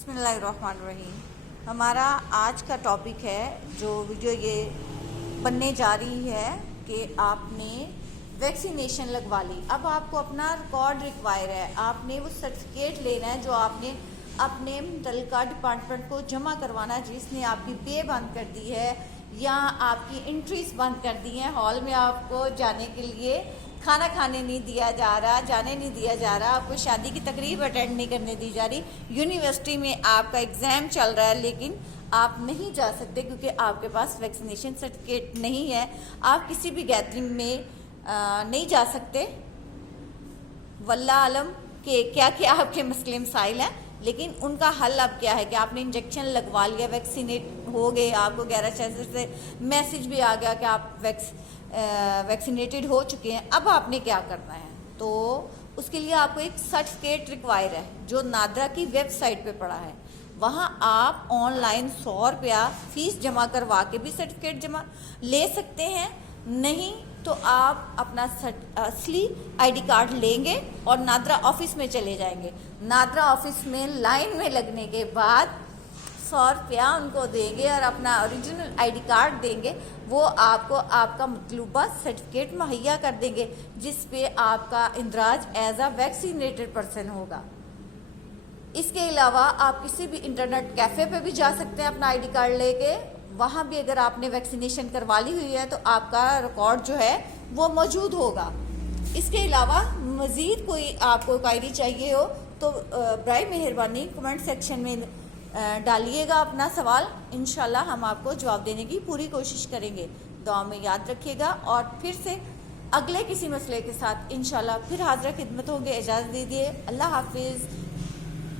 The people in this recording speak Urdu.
بسم اللہ الرحمن الرحیم۔ ہمارا آج کا ٹاپک ہے جو ویڈیو یہ بننے جا رہی ہے کہ آپ نے ویکسینیشن لگوا لی، اب آپ کو اپنا ریکارڈ ریکوائر ہے، آپ نے وہ سرٹیفکیٹ لینا ہے جو آپ نے اپنے متعلقہ ڈپارٹمنٹ کو جمع کروانا ہے، جس نے آپ کی پے بند کر دی ہے یا آپ کی انٹریز بند کر دی ہیں، ہال میں آپ کو جانے کے لیے کھانا کھانے نہیں دیا جا رہا، جانے نہیں دیا جا رہا، آپ کو شادی کی تقریب اٹینڈ نہیں کرنے دی جا رہی، یونیورسٹی میں آپ کا ایگزام چل رہا ہے لیکن آپ نہیں جا سکتے کیونکہ آپ کے پاس ویکسینیشن سرٹیفکیٹ نہیں ہے، آپ کسی بھی گیدرنگ میں نہیں جا سکتے۔ واللہ عالم کہ کیا کیا آپ کے مسئلے مسائل ہیں، لیکن ان کا حل اب کیا ہے کہ آپ نے انجیکشن لگوا لیا، ویکسینیٹ ہو گئے، آپ کو 11 شہر سے میسج بھی آ گیا کہ آپ ویکسینیٹڈ ہو چکے ہیں، اب آپ نے کیا کرنا ہے؟ تو اس کے لیے آپ کو ایک سرٹیفکیٹ ریکوائر ہے جو نادرا کی ویب سائٹ پہ پڑا ہے، وہاں آپ آن لائن 100 روپیہ فیس جمع کروا کے بھی سرٹیفکیٹ جمع لے سکتے ہیں، نہیں تو آپ اپنا اصلی آئی ڈی کارڈ لیں گے اور نادرا آفس میں چلے جائیں گے، نادرا آفس میں لائن میں لگنے کے بعد 100 روپیہ ان کو دیں گے اور اپنا اوریجنل آئی ڈی کارڈ دیں گے، وہ آپ کو آپ کا مطلوبہ سرٹیفکیٹ مہیا کر دیں گے جس پہ آپ کا اندراج ایز اے ویکسینیٹڈ پرسن ہوگا۔ اس کے علاوہ آپ کسی بھی انٹرنیٹ کیفے پہ بھی جا سکتے ہیں اپنا آئی ڈی کارڈ لے کے، وہاں بھی اگر آپ نے ویکسینیشن کروا لی ہوئی ہے تو آپ کا ریکارڈ جو ہے وہ موجود ہوگا۔ اس کے علاوہ مزید کوئی آپ کو کوئری چاہیے ہو تو برائے مہربانی کمنٹ سیکشن میں ڈالیے گا اپنا سوال، انشاءاللہ ہم آپ کو جواب دینے کی پوری کوشش کریں گے۔ دعا میں یاد رکھیے گا اور پھر سے اگلے کسی مسئلے کے ساتھ انشاءاللہ پھر حاضر خدمت ہوں گے، اجازت دیجیے، اللہ حافظ۔